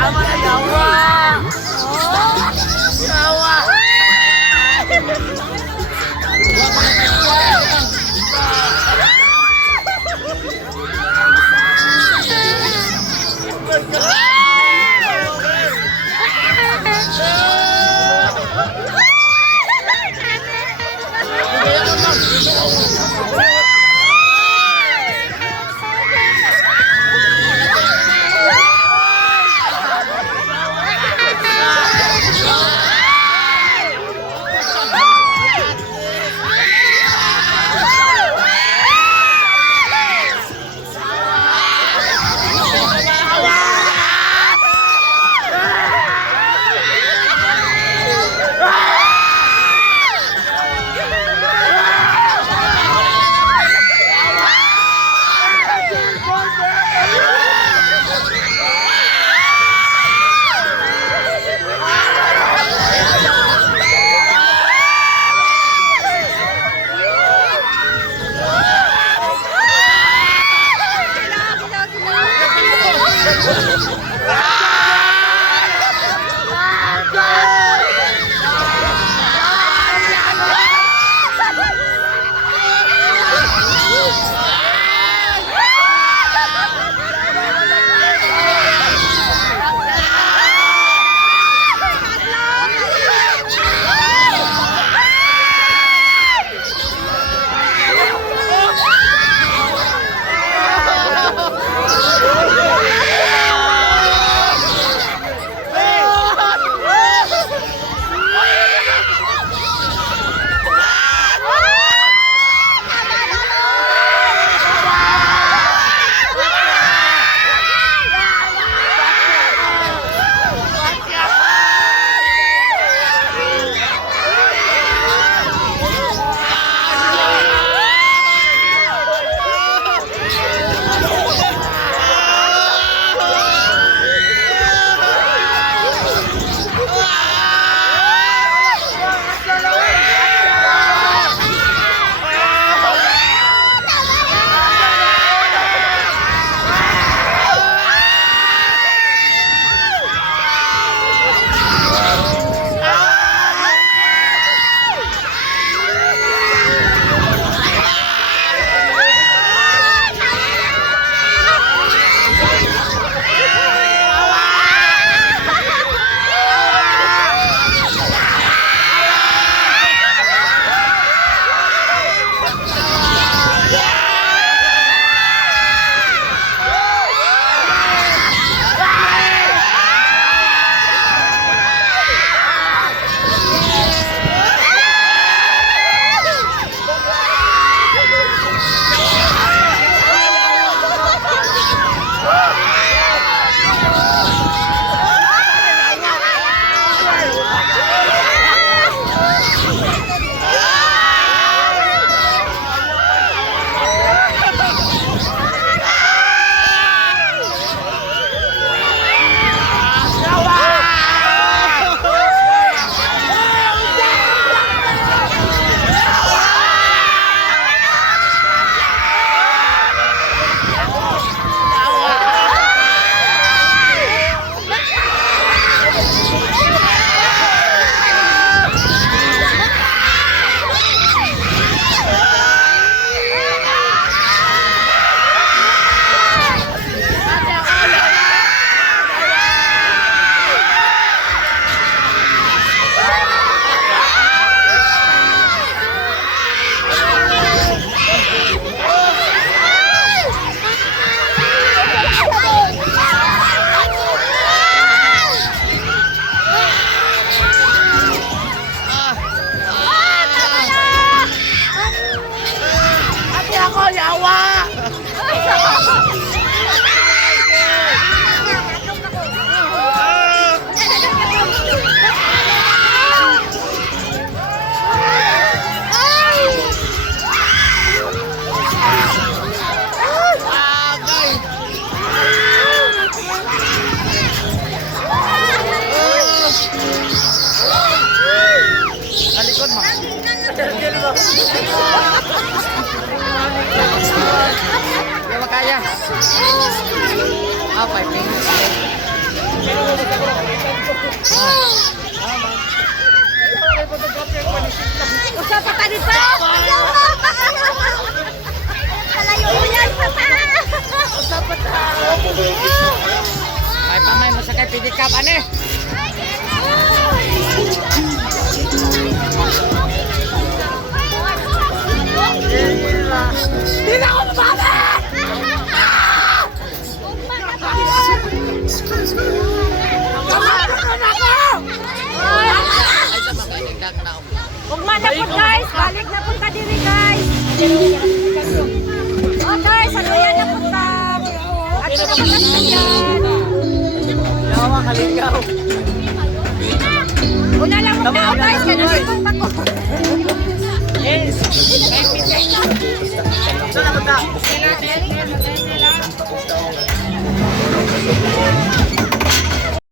Tama na, yawa! Oh, yawa! Kaya makaya. Ah, 5 minutes. Usap pa dito. Kalayo mo yan, papa. Usap pa ta. Ay pamay masakay pidikap ane. Hindi na ako mababit! Ay sa mga nagdag na ako. Huwag man na po guys, balik na po ka diri guys. Oh guys, ano yan na po ka? At sino ka yan? Yawa kalingaw. Una lang mo tao guys, kanina po ako. Yes. Ay, pizza. Sana ba ta?